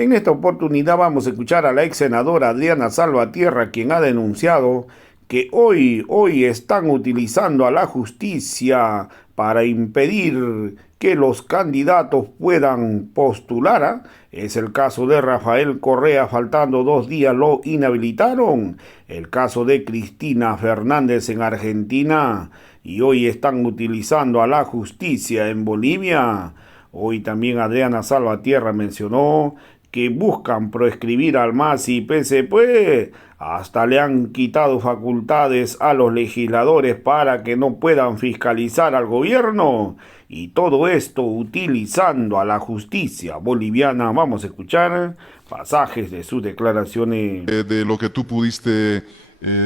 En esta oportunidad vamos a escuchar a la ex senadora Adriana Salvatierra, quien ha denunciado que hoy están utilizando a la justicia para impedir que los candidatos puedan postular. Es el caso de Rafael Correa, faltando 2 días lo inhabilitaron. El caso de Cristina Fernández en Argentina. Y hoy están utilizando a la justicia en Bolivia. Hoy también Adriana Salvatierra mencionó que buscan proscribir al MAS y pese pues hasta le han quitado facultades a los legisladores para que no puedan fiscalizar al gobierno y todo esto utilizando a la justicia boliviana. Vamos a escuchar pasajes de sus declaraciones. De lo que tú pudiste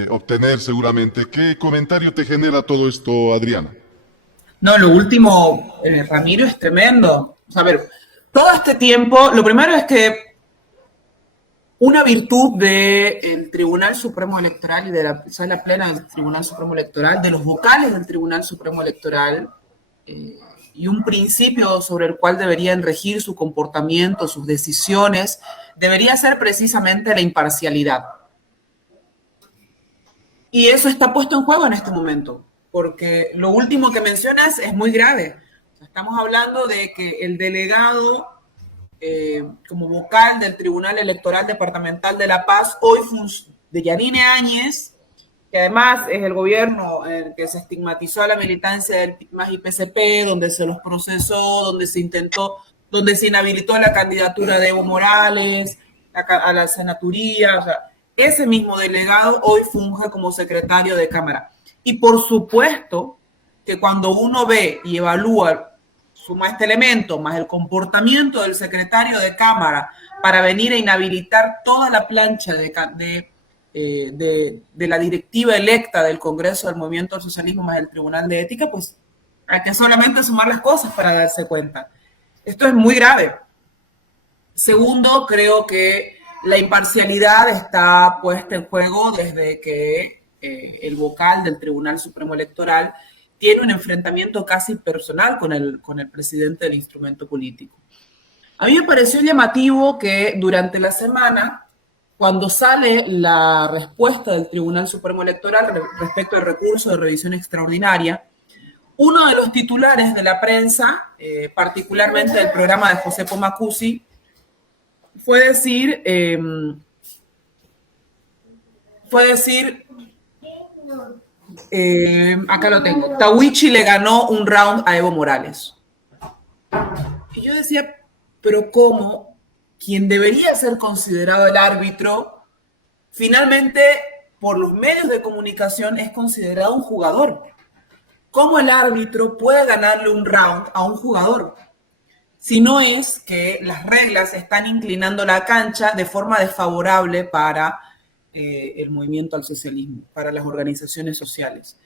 obtener seguramente. ¿Qué comentario te genera todo esto, Adriana? No, lo último, Ramiro, es tremendo. A ver, todo este tiempo, lo primero es que una virtud del Tribunal Supremo Electoral y de la Sala Plena del Tribunal Supremo Electoral, de los vocales del Tribunal Supremo Electoral, y un principio sobre el cual deberían regir su comportamiento, sus decisiones, debería ser precisamente la imparcialidad. Y eso está puesto en juego en este momento, porque lo último que mencionas es muy grave. Estamos hablando de que el delegado, como vocal del Tribunal Electoral Departamental de La Paz, hoy de Yanine Áñez, que además es el gobierno en el que se estigmatizó a la militancia del MAS y PCP, donde se los procesó, donde se inhabilitó la candidatura de Evo Morales a la senaturía, o sea, ese mismo delegado hoy funge como secretario de Cámara. Y por supuesto que cuando uno ve y evalúa, suma este elemento, más el comportamiento del secretario de Cámara para venir a inhabilitar toda la plancha de la directiva electa del Congreso del Movimiento del Socialismo más el Tribunal de Ética, pues hay que solamente sumar las cosas para darse cuenta. Esto es muy grave. Segundo, creo que la imparcialidad está puesta en juego desde que el vocal del Tribunal Supremo Electoral tiene un enfrentamiento casi personal con el presidente del instrumento político. A mí me pareció llamativo que durante la semana, cuando sale la respuesta del Tribunal Supremo Electoral respecto al recurso de revisión extraordinaria, uno de los titulares de la prensa, particularmente del programa de José Pomacuzzi, fue decir, acá lo tengo, Tawichi le ganó un round a Evo Morales. Y yo decía, pero ¿cómo? Quien debería ser considerado el árbitro, finalmente por los medios de comunicación es considerado un jugador. ¿Cómo el árbitro puede ganarle un round a un jugador? Si no es que las reglas están inclinando la cancha de forma desfavorable para el movimiento al socialismo, para las organizaciones sociales.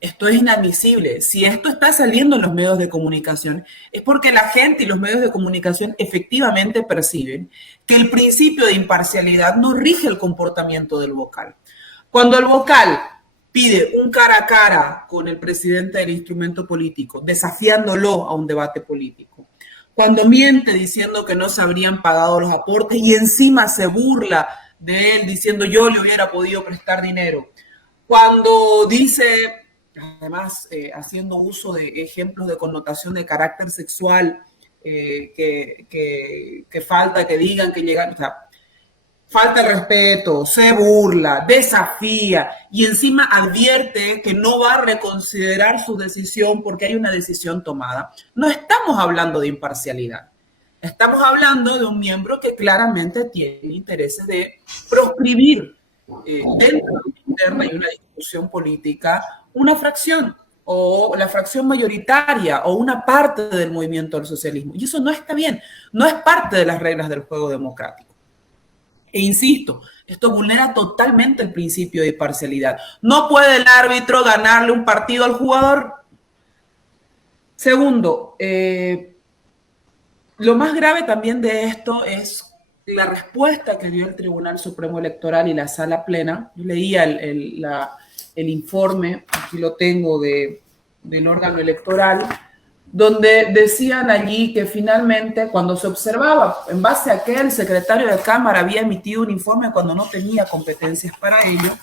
Esto es inadmisible. Si esto está saliendo en los medios de comunicación, es porque la gente y los medios de comunicación efectivamente perciben que el principio de imparcialidad no rige el comportamiento del vocal. Cuando el vocal pide un cara a cara con el presidente del instrumento político, desafiándolo a un debate político, cuando miente diciendo que no se habrían pagado los aportes y encima se burla de él diciendo yo le hubiera podido prestar dinero, cuando dice, además haciendo uso de ejemplos de connotación de carácter sexual, que falta que digan que llegan, o sea, falta el respeto, se burla, desafía y encima advierte que no va a reconsiderar su decisión porque hay una decisión tomada. No estamos hablando de imparcialidad. Estamos hablando de un miembro que claramente tiene intereses de proscribir dentro de la interna y una discusión política una fracción o la fracción mayoritaria o una parte del movimiento del socialismo. Y eso no está bien, no es parte de las reglas del juego democrático. E insisto, esto vulnera totalmente el principio de imparcialidad. No puede el árbitro ganarle un partido al jugador. Segundo, lo más grave también de esto es la respuesta que dio el Tribunal Supremo Electoral y la Sala Plena. Yo leía el informe, aquí lo tengo, del órgano electoral, donde decían allí que finalmente cuando se observaba en base a que el secretario de Cámara había emitido un informe cuando no tenía competencias para ello,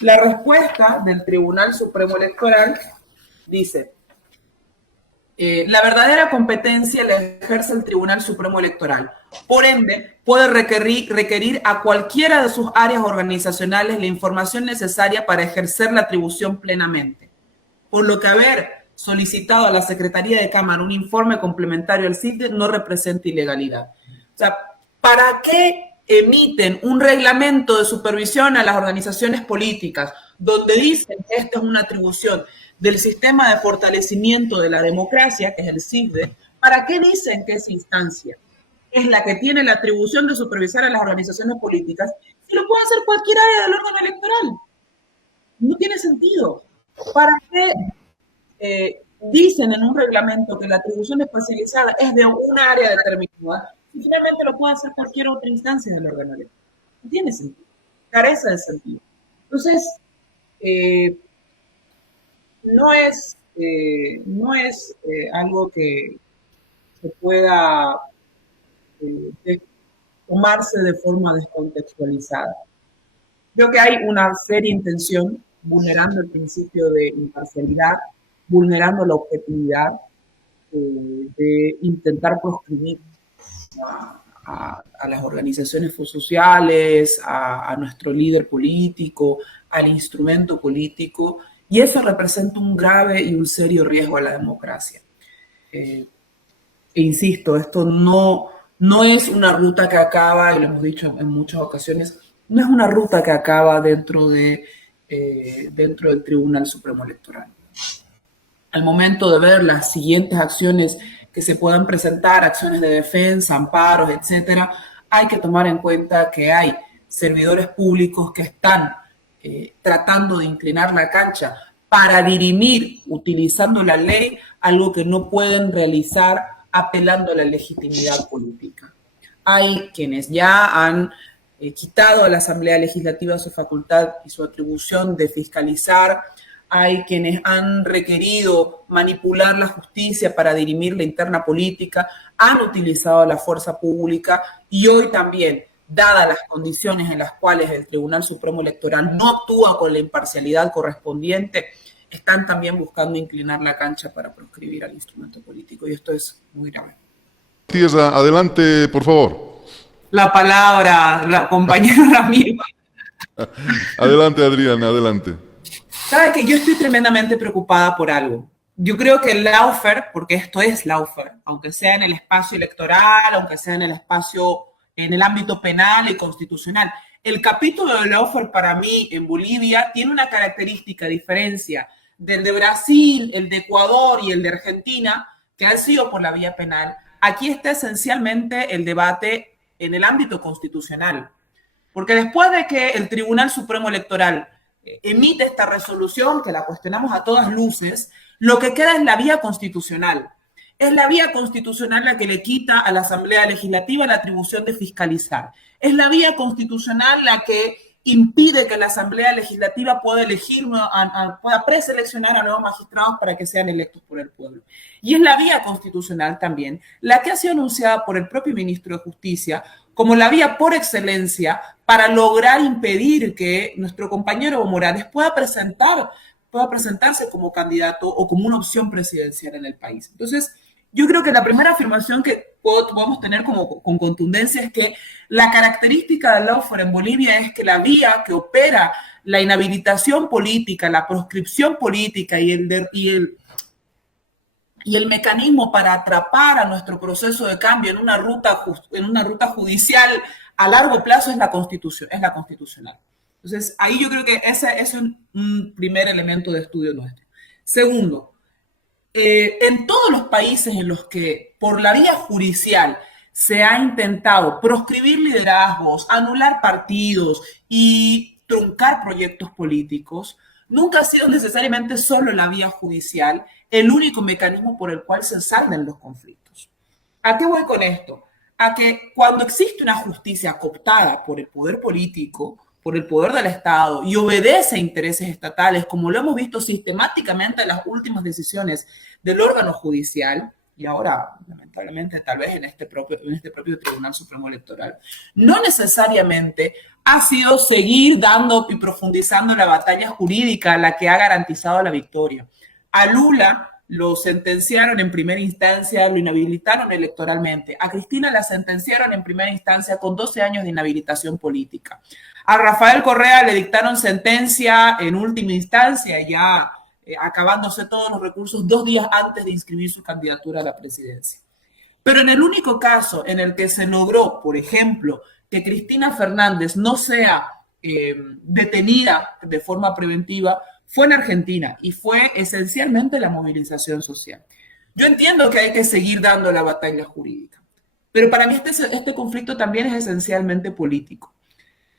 la respuesta del Tribunal Supremo Electoral dice: la verdadera competencia la ejerce el Tribunal Supremo Electoral. Por ende, puede requerir a cualquiera de sus áreas organizacionales la información necesaria para ejercer la atribución plenamente. Por lo que haber solicitado a la Secretaría de Cámara un informe complementario al CICDE no representa ilegalidad. O sea, ¿para qué emiten un reglamento de supervisión a las organizaciones políticas donde dicen que esta es una atribución del sistema de fortalecimiento de la democracia, que es el CICDE? ¿Para qué dicen que esa instancia es la que tiene la atribución de supervisar a las organizaciones políticas si lo puede hacer cualquier área del órgano electoral? No tiene sentido. ¿Para qué dicen en un reglamento que la atribución especializada es de una área determinada y finalmente lo puede hacer cualquier otra instancia del órgano electoral? No tiene sentido, carece de sentido. Entonces, no es algo que se pueda tomarse de forma descontextualizada. Creo que hay una seria intención vulnerando el principio de imparcialidad, vulnerando la objetividad, de intentar proscribir a las organizaciones sociales, a nuestro líder político, al instrumento político, y eso representa un grave y un serio riesgo a la democracia. E insisto, esto no es una ruta que acaba, y lo hemos dicho en muchas ocasiones, no es una ruta que acaba dentro del Tribunal Supremo Electoral. Al momento de ver las siguientes acciones que se puedan presentar, acciones de defensa, amparos, etcétera, hay que tomar en cuenta que hay servidores públicos que están tratando de inclinar la cancha para dirimir, utilizando la ley, algo que no pueden realizar apelando a la legitimidad política. Hay quienes ya han quitado a la Asamblea Legislativa su facultad y su atribución de fiscalizar. Hay quienes han requerido manipular la justicia para dirimir la interna política, han utilizado la fuerza pública y hoy también, dadas las condiciones en las cuales el Tribunal Supremo Electoral no actúa con la imparcialidad correspondiente, están también buscando inclinar la cancha para proscribir al instrumento político, y esto es muy grave. Tierra, adelante, por favor. La palabra, la compañera Ramiro. Adelante, Adriana, adelante. Sabes que yo estoy tremendamente preocupada por algo. Yo creo que el lawfare, porque esto es lawfare, aunque sea en el espacio electoral, aunque sea en el espacio, en el ámbito penal y constitucional, el capítulo de lawfare para mí en Bolivia tiene una característica, diferencia del de Brasil, el de Ecuador y el de Argentina, que han sido por la vía penal. Aquí está esencialmente el debate en el ámbito constitucional, porque después de que el Tribunal Supremo Electoral emite esta resolución, que la cuestionamos a todas luces, lo que queda es la vía constitucional. Es la vía constitucional la que le quita a la Asamblea Legislativa la atribución de fiscalizar. Es la vía constitucional la que impide que la Asamblea Legislativa pueda elegir, pueda preseleccionar a nuevos magistrados para que sean electos por el pueblo. Y es la vía constitucional también la que ha sido anunciada por el propio ministro de Justicia como la vía por excelencia para lograr impedir que nuestro compañero Evo Morales pueda presentarse como candidato o como una opción presidencial en el país. Entonces, yo creo que la primera afirmación que podemos tener con contundencia es que la característica del lawfare en Bolivia es que la vía que opera la inhabilitación política, la proscripción política y el mecanismo para atrapar a nuestro proceso de cambio en una ruta judicial a largo plazo es la constitucional. Entonces, ahí yo creo que ese es un primer elemento de estudio nuestro. Segundo, en todos los países en los que por la vía judicial se ha intentado proscribir liderazgos, anular partidos y truncar proyectos políticos, nunca ha sido necesariamente solo la vía judicial el único mecanismo por el cual se saldan los conflictos. ¿A qué voy con esto? A que cuando existe una justicia cooptada por el poder político, por el poder del Estado y obedece a intereses estatales, como lo hemos visto sistemáticamente en las últimas decisiones del órgano judicial, y ahora, lamentablemente, tal vez en este propio Tribunal Supremo Electoral, no necesariamente ha sido seguir dando y profundizando la batalla jurídica la que ha garantizado la victoria. A Lula lo sentenciaron en primera instancia, lo inhabilitaron electoralmente. A Cristina la sentenciaron en primera instancia con 12 años de inhabilitación política. A Rafael Correa le dictaron sentencia en última instancia, ya acabándose todos los recursos 2 días antes de inscribir su candidatura a la presidencia. Pero en el único caso en el que se logró, por ejemplo, que Cristina Fernández no sea detenida de forma preventiva, fue en Argentina y fue esencialmente la movilización social. Yo entiendo que hay que seguir dando la batalla jurídica, pero para mí este conflicto también es esencialmente político.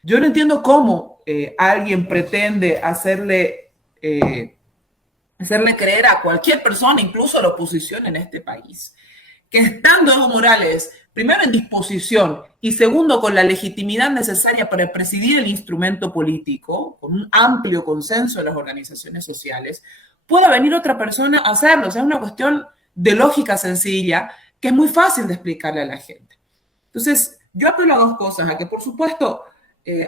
Yo no entiendo cómo alguien pretende hacerle creer a cualquier persona, incluso a la oposición en este país, que estando Evo Morales, primero en disposición y segundo con la legitimidad necesaria para presidir el instrumento político, con un amplio consenso de las organizaciones sociales, pueda venir otra persona a hacerlo. O sea, es una cuestión de lógica sencilla que es muy fácil de explicarle a la gente. Entonces, yo apelo a 2 cosas, a que por supuesto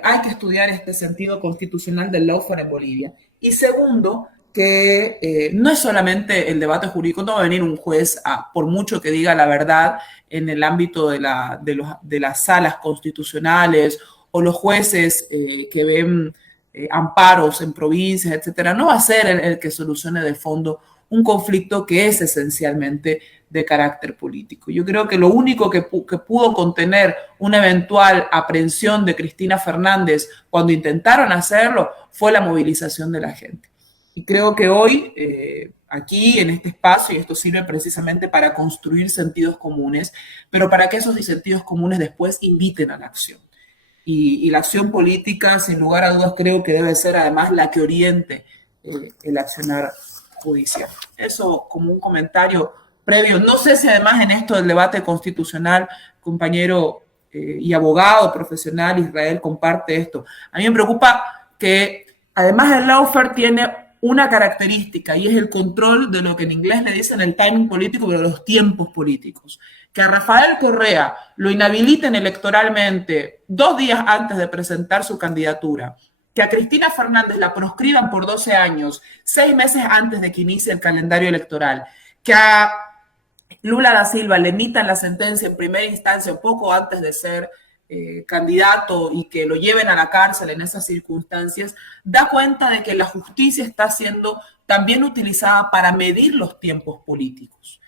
hay que estudiar este sentido constitucional del lawfare en Bolivia, y segundo, que no es solamente el debate jurídico, no va a venir un juez, por mucho que diga la verdad, en el ámbito de las salas constitucionales o los jueces que ven amparos en provincias, etcétera, no va a ser el que solucione de fondo un conflicto que es esencialmente de carácter político. Yo creo que lo único que pudo contener una eventual aprehensión de Cristina Fernández cuando intentaron hacerlo fue la movilización de la gente. Y creo que hoy, aquí en este espacio, y esto sirve precisamente para construir sentidos comunes, pero para que esos sentidos comunes después inviten a la acción. Y la acción política, sin lugar a dudas, creo que debe ser además la que oriente el accionar judicial. Eso como un comentario previo. No sé si además en esto del debate constitucional, compañero y abogado profesional Israel comparte esto. A mí me preocupa que además el lawfare tiene una característica y es el control de lo que en inglés le dicen el timing político, pero los tiempos políticos. Que a Rafael Correa lo inhabiliten electoralmente 2 días antes de presentar su candidatura, que a Cristina Fernández la proscriban por 12 años, 6 meses antes de que inicie el calendario electoral, que a Lula da Silva le emitan la sentencia en primera instancia poco antes de ser candidato y que lo lleven a la cárcel en esas circunstancias, da cuenta de que la justicia está siendo también utilizada para medir los tiempos políticos.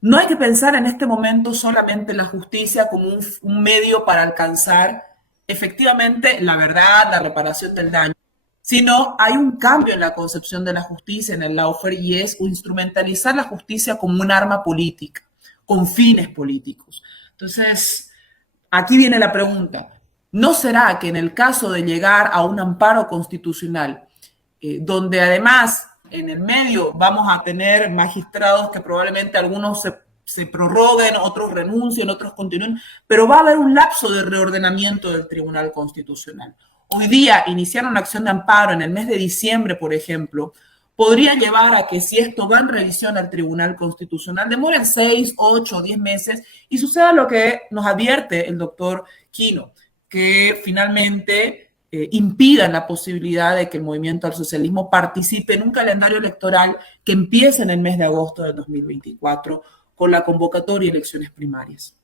No hay que pensar en este momento solamente la justicia como un medio para alcanzar efectivamente la verdad, la reparación del daño, sino hay un cambio en la concepción de la justicia en el lawfare y es instrumentalizar la justicia como un arma política, con fines políticos. Entonces, aquí viene la pregunta. ¿No será que en el caso de llegar a un amparo constitucional, donde además en el medio vamos a tener magistrados que probablemente algunos se prorroguen, otros renuncien, otros continúen, pero va a haber un lapso de reordenamiento del Tribunal Constitucional? Hoy día iniciar una acción de amparo en el mes de diciembre, por ejemplo, podría llevar a que si esto va en revisión al Tribunal Constitucional, demoren 6, 8, 10 meses y suceda lo que nos advierte el doctor Quino, que finalmente impidan la posibilidad de que el movimiento al socialismo participe en un calendario electoral que empiece en el mes de agosto del 2024 con la convocatoria y elecciones primarias.